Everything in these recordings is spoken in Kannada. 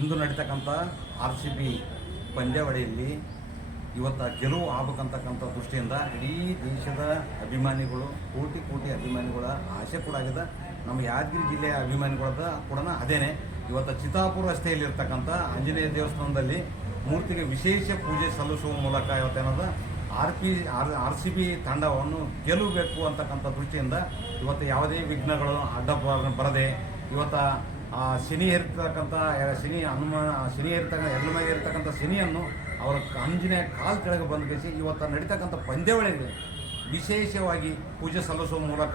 ಇಂದು ನಡೀತಕ್ಕಂಥ RCB ಪಂದ್ಯಾವಳಿಯಲ್ಲಿ ಇವತ್ತು ಗೆಲುವು ಆಗಬೇಕಂತಕ್ಕಂಥ ದೃಷ್ಟಿಯಿಂದ ಇಡೀ ದೇಶದ ಅಭಿಮಾನಿಗಳು ಕೋಟಿ ಅಭಿಮಾನಿಗಳ ಆಸೆ ಕೂಡ ಆಗಿದೆ. ನಮ್ಮ ಯಾದಗಿರಿ ಜಿಲ್ಲೆಯ ಅಭಿಮಾನಿಗಳದ ಕೂಡ ಅದೇನೆ. ಇವತ್ತು ಚಿತ್ತಾಪುರ ರಸ್ತೆಯಲ್ಲಿರ್ತಕ್ಕಂಥ ಆಂಜನೇಯ ದೇವಸ್ಥಾನದಲ್ಲಿ ಮೂರ್ತಿಗೆ ವಿಶೇಷ ಪೂಜೆ ಸಲ್ಲಿಸುವ ಮೂಲಕ ಇವತ್ತೇನದ RCB ತಂಡವನ್ನು ಗೆಲ್ಲಬೇಕು ಅಂತಕ್ಕಂಥ ದೃಷ್ಟಿಯಿಂದ ಇವತ್ತು ಯಾವುದೇ ವಿಘ್ನಗಳು ಅಡ್ಡ ಬರದೆ ಇವತ್ತು ಶನಿ ಇರ್ತಕ್ಕಂಥ ಎರ್ಲ ಮೇಲೆ ಇರ್ತಕ್ಕಂಥ ಶನಿಯನ್ನು ಅವರ ಆಂಜನೇಯ ಕಾಲು ಕೆಳಗೆ ಬಂದುಗಿಸಿ ಇವತ್ತು ನಡೀತಕ್ಕಂಥ ಪಂದ್ಯಾವಳಿಗೆ ವಿಶೇಷವಾಗಿ ಪೂಜೆ ಸಲ್ಲಿಸುವ ಮೂಲಕ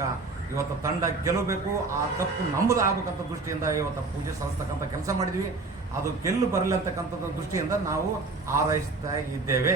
ಇವತ್ತು ತಂಡ ಗೆಲ್ಲಬೇಕು, ಆ ಕಪ್ಪು ನಮ್ಮದು ಆಗಬೇಕಂತ ದೃಷ್ಟಿಯಿಂದ ಇವತ್ತು ಪೂಜೆ ಸಲ್ಲಿಸ್ತಕ್ಕಂಥ ಕೆಲಸ ಮಾಡಿದ್ವಿ. ಅದು ಗೆಲ್ಲು ಬರಲಿ ಅಂತಕ್ಕಂಥದ್ದು ದೃಷ್ಟಿಯಿಂದ ನಾವು ಹಾರೈಸ್ತಾ ಇದ್ದೇವೆ.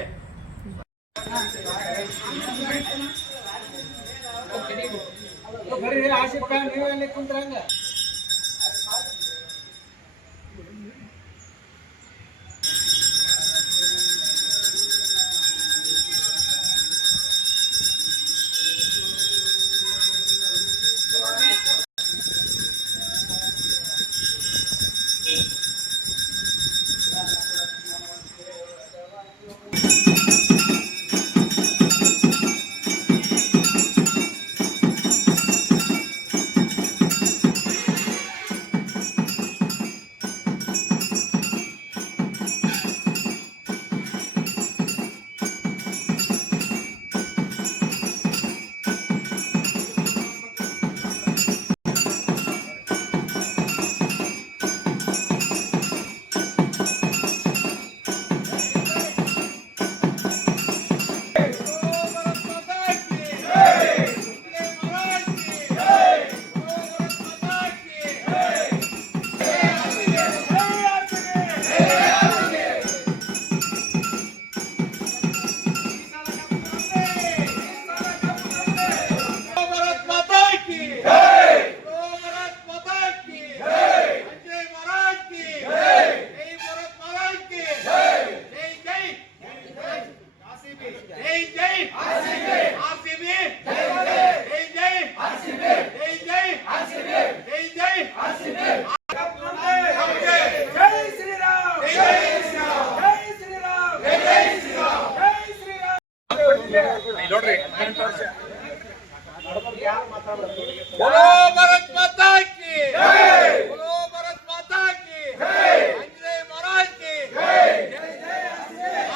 बोलो भारत माता की जय, बोलो भारत माता की जय, अंजनेय महाराज की जय,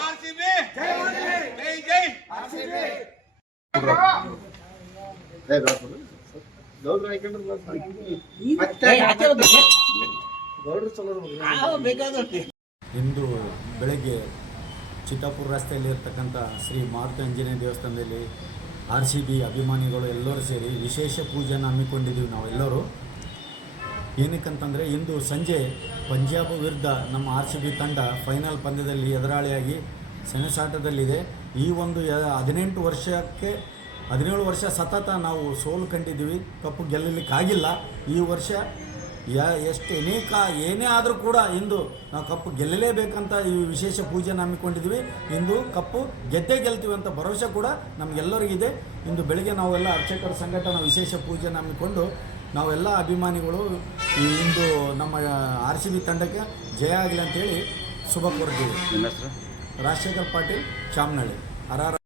RCB जय जय RCB. ಇಂದು ಬೆಳಗ್ಗೆ ಚಿತ್ತಾಪುರ ರಸ್ತೆಯಲ್ಲಿರ್ತಕ್ಕಂಥ ಶ್ರೀ ಮಾರುತಿ ಆಂಜನೇಯ ದೇವಸ್ಥಾನದಲ್ಲಿ RCB ಅಭಿಮಾನಿಗಳು ಎಲ್ಲರೂ ಸೇರಿ ವಿಶೇಷ ಪೂಜೆಯನ್ನು ಹಮ್ಮಿಕೊಂಡಿದ್ದೀವಿ ನಾವೆಲ್ಲರೂ. ಏನಕ್ಕಂತಂದರೆ ಇಂದು ಸಂಜೆ ಪಂಜಾಬ್ ವಿರುದ್ಧ ನಮ್ಮ RCB ತಂಡ ಫೈನಲ್ ಪಂದ್ಯದಲ್ಲಿ ಎದುರಾಳಿಯಾಗಿ ಸೆಣಸಾಟದಲ್ಲಿದೆ. ಈ ಒಂದು 17 ವರ್ಷ ಸತತ ನಾವು ಸೋಲು ಕಂಡಿದ್ದೀವಿ, ಕಪ್ಪು ಗೆಲ್ಲಲಿಕ್ಕಾಗಿಲ್ಲ. ಈ ವರ್ಷ ಏನೇ ಆದರೂ ಕೂಡ ಇಂದು ನಾವು ಕಪ್ಪು ಗೆಲ್ಲಲೇಬೇಕಂತ ಈ ವಿಶೇಷ ಪೂಜೆನ ಹಮ್ಮಿಕೊಂಡಿದ್ವಿ. ಇಂದು ಕಪ್ಪು ಗೆಲ್ತೀವಿ ಅಂತ ಭರವಸೆ ಕೂಡ ನಮಗೆಲ್ಲರಿಗಿದೆ. ಇಂದು ಬೆಳಗ್ಗೆ ನಾವೆಲ್ಲ ಅರ್ಚಕರ ಸಂಘಟನಾ ವಿಶೇಷ ಪೂಜೆನ ಹಮ್ಮಿಕೊಂಡು ನಾವೆಲ್ಲ ಅಭಿಮಾನಿಗಳು ಇಂದು ನಮ್ಮ RCB ತಂಡಕ್ಕೆ ಜಯ ಆಗಲಿ ಅಂತೇಳಿ ಶುಭ ಕೋರ್ತೀವಿ. ರಾಜಶೇಖರ್ ಪಾಟೀಲ್, ಚಾಮನಹಳ್ಳಿ, RR